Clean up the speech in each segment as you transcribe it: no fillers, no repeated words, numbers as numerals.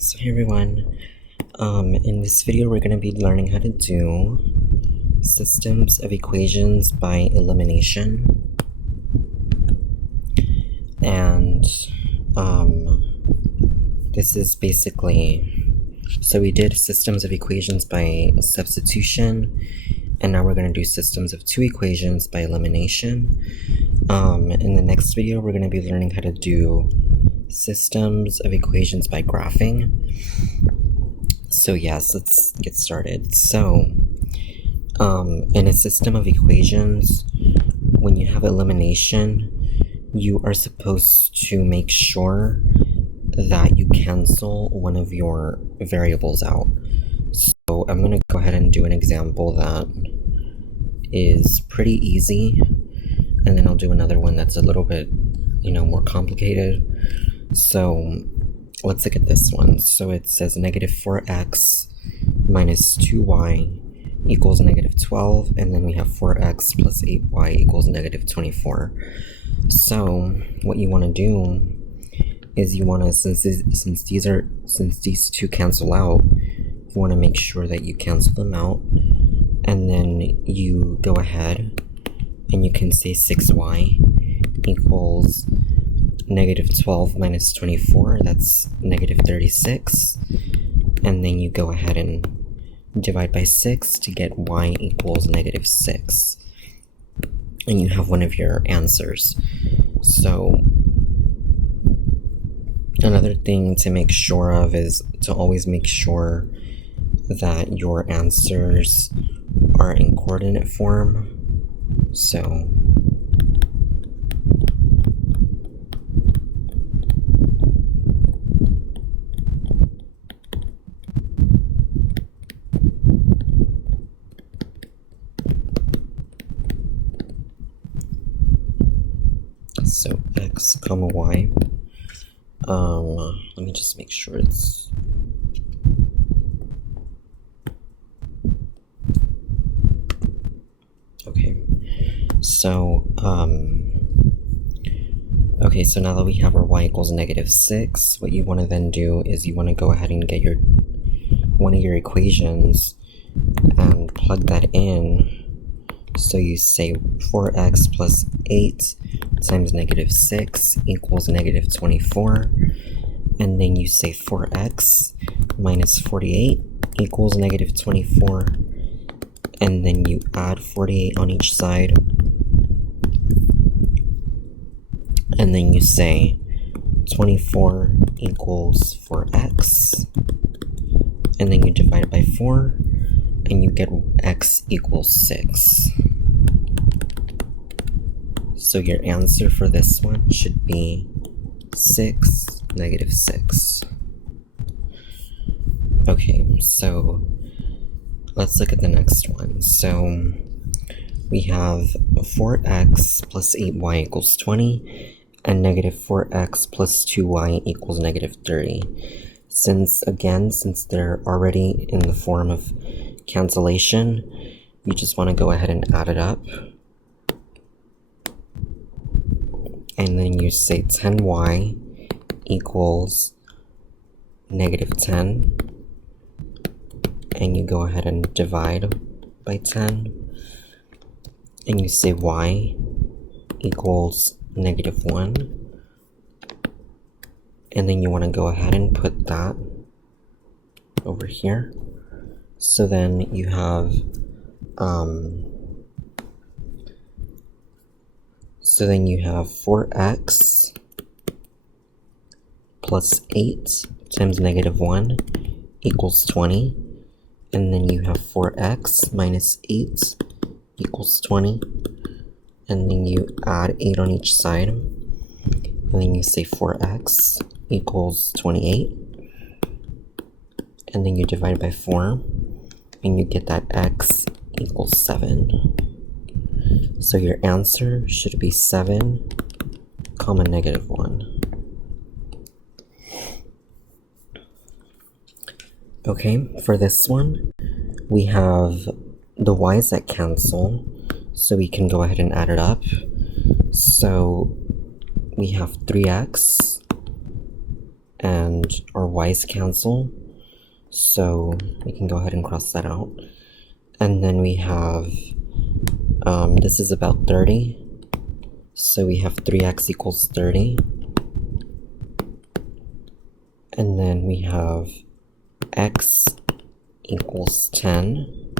So hey everyone, in this video we're going to be learning how to do systems of equations by elimination, and this is basically, so we did systems of equations by substitution, and now we're going to do systems of two equations by elimination. In the next video we're going to be learning how to do systems of equations by graphing. So yes, let's get started. So in a system of equations, when you have elimination, you are supposed to make sure that you cancel one of your variables out. So I'm going to go ahead and do an example that is pretty easy, and then I'll do another one that's a little bit, more complicated. So let's look at this one. So it says negative 4x minus 2y equals negative 12, and then we have 4x plus 8y equals negative 24. So what you want to do is you want to, since these two cancel out, you want to make sure that you cancel them out, and then you go ahead and you can say 6y equals negative 12 minus 24, that's negative 36, and then you go ahead and divide by 6 to get y equals negative 6, and you have one of your answers. So another thing to make sure of is to always make sure that your answers are in coordinate form. So x comma y. Let me just make sure it's okay. So so now that we have our y equals negative 6, what you want to then do is you want to go ahead and get one of your equations and plug that in. So you say 4x plus 8 times negative 6 equals negative 24, and then you say 4x minus 48 equals negative 24, and then you add 48 on each side, and then you say 24 equals 4x, and then you divide it by 4, and you get x equals 6. So your answer for this one should be 6, negative 6. Okay, so let's look at the next one. So we have 4x plus 8y equals 20, and negative 4x plus 2y equals negative 30. Since they're already in the form of cancellation, you just want to go ahead and add it up. And then you say 10y equals negative 10, and you go ahead and divide by 10, and you say y equals negative 1, and then you want to go ahead and put that over here. So then you have 4x plus 8 times negative 1 equals 20, and then you have 4x minus 8 equals 20, and then you add 8 on each side, and then you say 4x equals 28, and then you divide by 4, and you get that x equals 7. So your answer should be 7, comma negative 1. Okay, for this one, we have the y's that cancel, so we can go ahead and add it up. So we have 3x and our y's cancel, so we can go ahead and cross that out. And then we have, this is about 30, so we have 3x equals 30. And then we have x equals 10.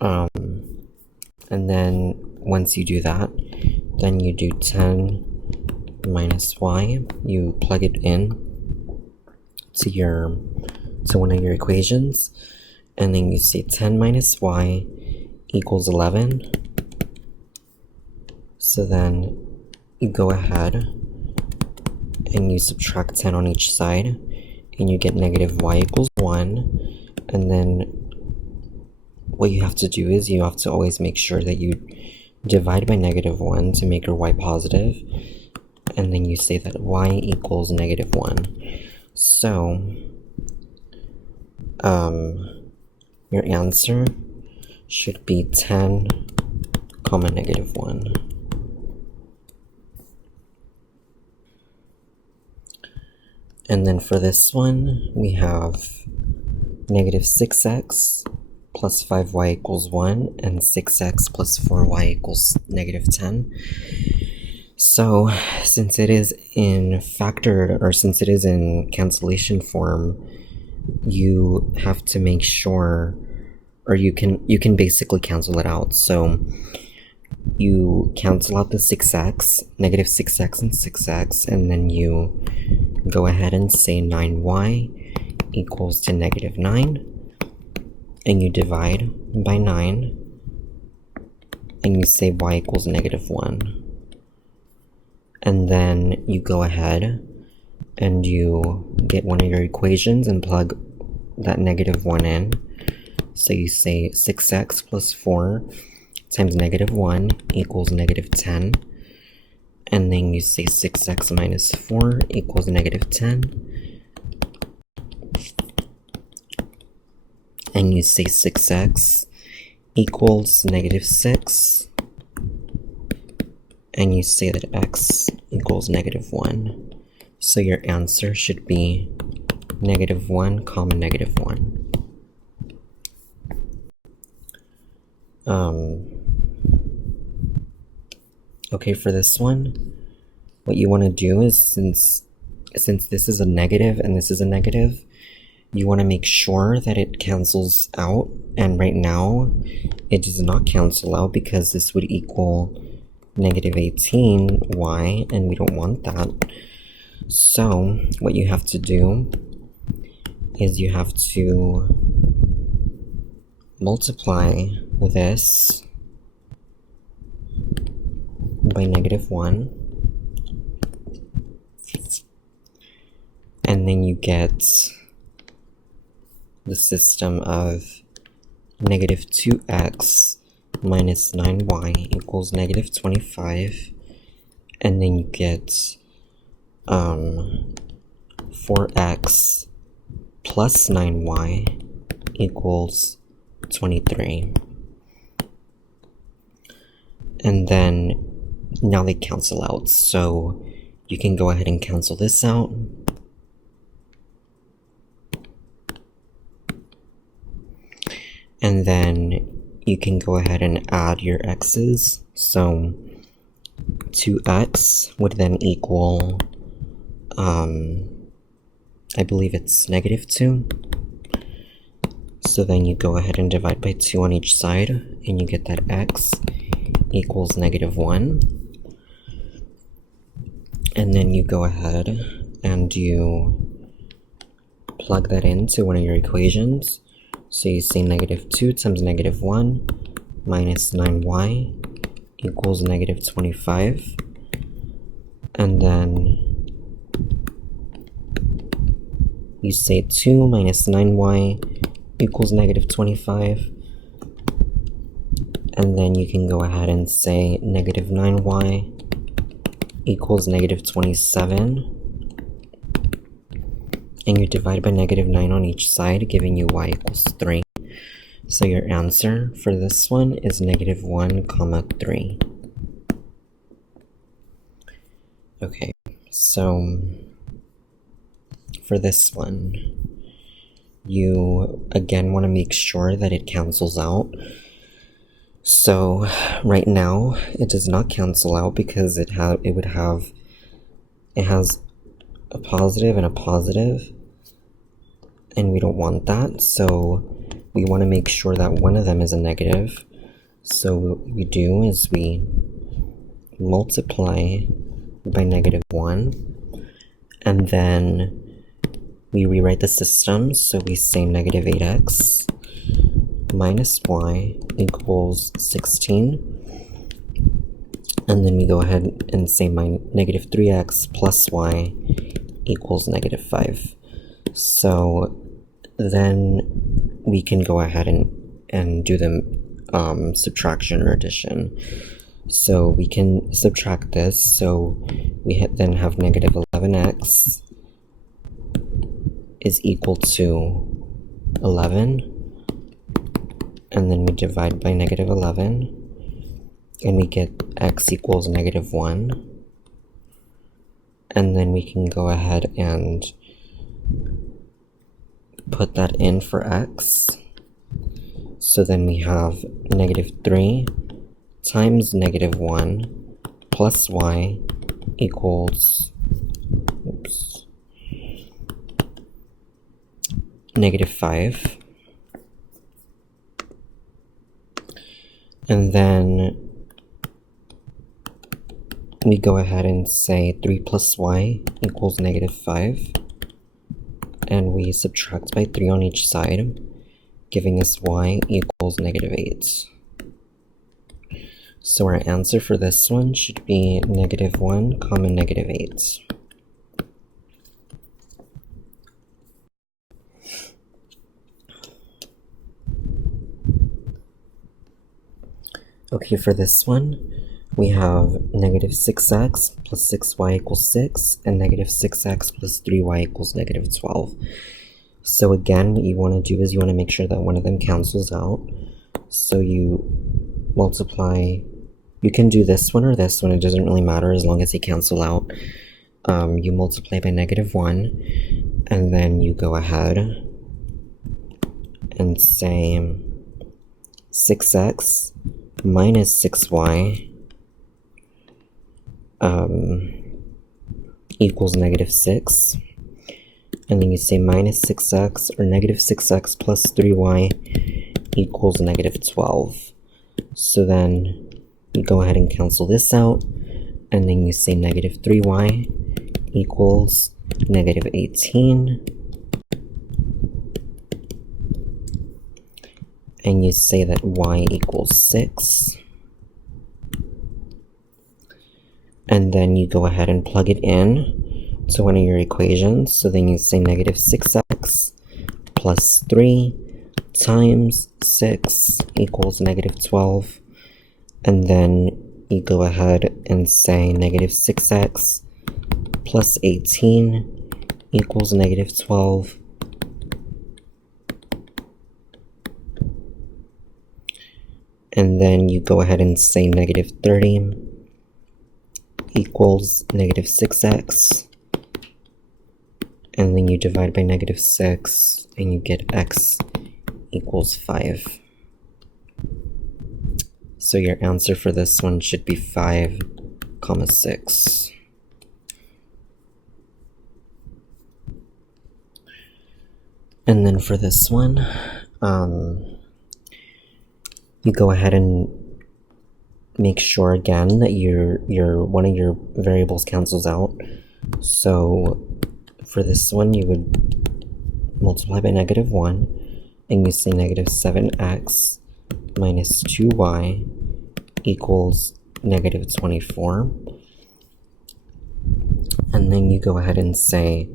And then once you do that, then you do 10 minus y. You plug it in to one of your equations, and then you say 10 minus y equals 11. So then you go ahead and you subtract 10 on each side, and you get negative y equals 1. And then what you have to do is you have to always make sure that you divide by negative 1 to make your y positive, and then you say that y equals negative 1. So your answer should be 10 comma negative 1. And then for this one, we have negative 6x plus 5y equals 1, and 6x plus 4y equals negative 10. So since it is in factored, or since it is in cancellation form, you have to make sure, or you can basically cancel it out. So you cancel out the 6x, negative 6x and 6x, and then you go ahead and say 9y equals to negative 9, and you divide by 9, and you say y equals negative 1. And then you go ahead and you get one of your equations and plug that negative 1 in. So you say 6x plus 4 times negative 1 equals negative 10. And then you say 6x minus 4 equals negative 10. And you say 6x equals negative 6. And you say that x equals negative 1. So your answer should be negative 1 comma negative 1. Okay, for this one, what you want to do is, since this is a negative and this is a negative, you want to make sure that it cancels out. And right now, it does not cancel out because this would equal negative 18y, and we don't want that. So what you have to do is you have to multiply this by negative 1, and then you get the system of negative 2x minus 9y equals negative 25, and then you get 4x plus 9y equals 23. And then now they cancel out, so you can go ahead and cancel this out. And then you can go ahead and add your x's. So 2x would then equal, I believe it's negative 2. So then you go ahead and divide by 2 on each side, and you get that x equals negative 1. And then you go ahead and you plug that into one of your equations. So you say negative 2 times negative 1 minus 9y equals negative 25. And then you say 2 minus 9y equals negative 25. And then you can go ahead and say negative 9y equals negative 27. And you divide by negative 9 on each side, giving you y equals 3. So your answer for this one is negative 1 comma 3. Okay, So for this one, you again want to make sure that it cancels out. So right now it does not cancel out because it has a positive and a positive, and we don't want that. So we want to make sure that one of them is a negative. So what we do is we multiply by -1, and then we rewrite the system. So we say -8x minus y equals 16, and then we go ahead and say -3x plus y equals -5. So then we can go ahead and do the subtraction or addition. So we can subtract this, so we then have -11x is equal to 11, and then we divide by -11, and we get x equals -1, and then we can go ahead and put that in for x. So then we have -3 times -1 plus y equals -5. And then we go ahead and say 3 plus y equals -5. And we subtract by 3 on each side, giving us y equals -8. So our answer for this one should be -1, -8. Okay, for this one, we have -6x plus 6y equals 6, and -6x plus 3y equals -12. So again, what you want to do is you want to make sure that one of them cancels out. So you multiply, you can do this one or this one, it doesn't really matter as long as they cancel out. You multiply by -1, and then you go ahead and say 6x minus 6y equals -6, and then you say minus 6x or -6x plus 3y equals -12. So then you go ahead and cancel this out, and then you say -3y equals -18, and you say that y equals 6. And then you go ahead and plug it in to one of your equations. So then you say -6x plus 3 times 6 equals -12. And then you go ahead and say -6x plus 18 equals -12. And then you go ahead and say -30 equals -6x, and then you divide by -6, and you get x equals 5. So your answer for this one should be 5, 6. And then for this one, you go ahead and make sure again that your one of your variables cancels out. So for this one, you would multiply by -1, and you say -7x minus 2y equals -24. And then you go ahead and say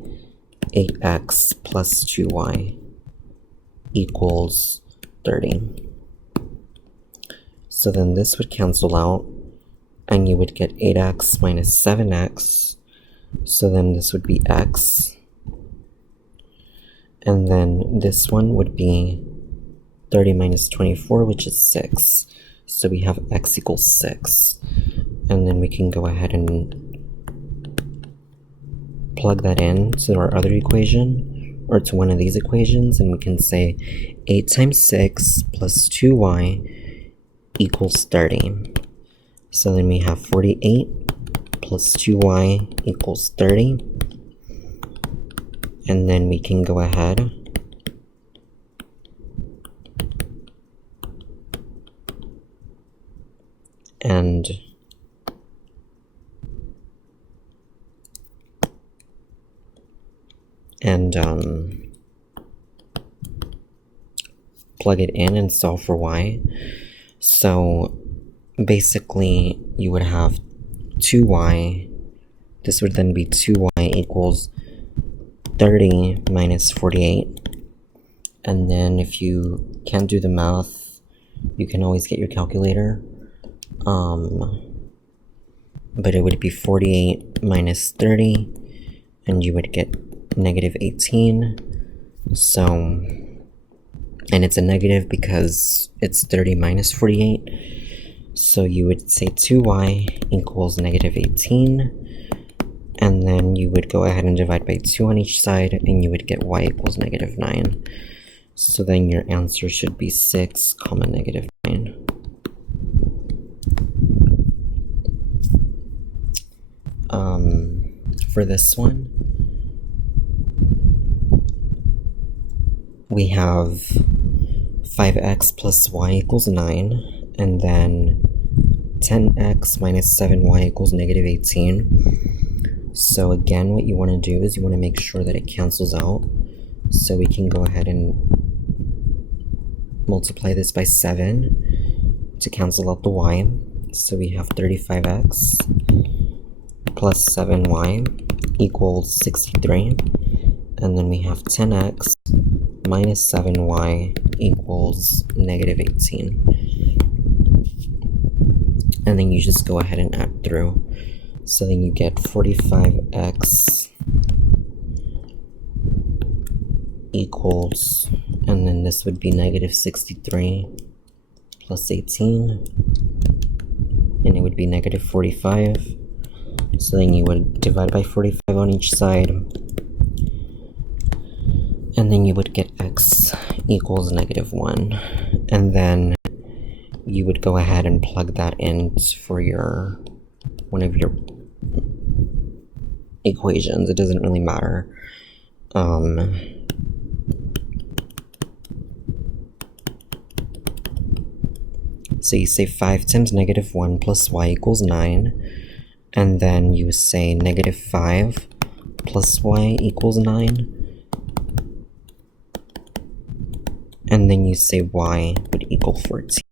8x plus 2y equals 30. So then this would cancel out, and you would get 8x minus 7x. So then this would be x. And then this one would be 30 minus 24, which is 6. So we have x equals 6. And then we can go ahead and plug that in to our other equation, or to one of these equations, and we can say 8 times 6 plus 2y equals 30. So then we have 48 plus 2y equals 30. And then we can go ahead and plug it in and solve for y. So basically you would have 2y, this would then be 2y equals 30 minus 48. And then if you can't do the math, you can always get your calculator. But it would be 48 minus 30, and you would get negative 18. So, and it's a negative because it's 30 minus 48. So you would say 2y equals negative 18. And then you would go ahead and divide by 2 on each side, and you would get y equals negative 9. So then your answer should be 6, negative 9. For this one, we have 5x plus y equals 9, and then 10x minus 7y equals negative 18. So again, what you want to do is you want to make sure that it cancels out. So we can go ahead and multiply this by 7 to cancel out the y. So we have 35x plus 7y equals 63. And then we have 10x minus 7y equals negative 18. And then you just go ahead and add through. So then you get 45x equals, and then this would be negative 63 plus 18, and it would be negative 45. So then you would divide by 45 on each side, and then you would get x equals negative 1. And then you would go ahead and plug that in for your one of your equations. It doesn't really matter. So you say 5 times negative 1 plus y equals 9, and then you say negative 5 plus y equals 9, and then you say y would equal 14.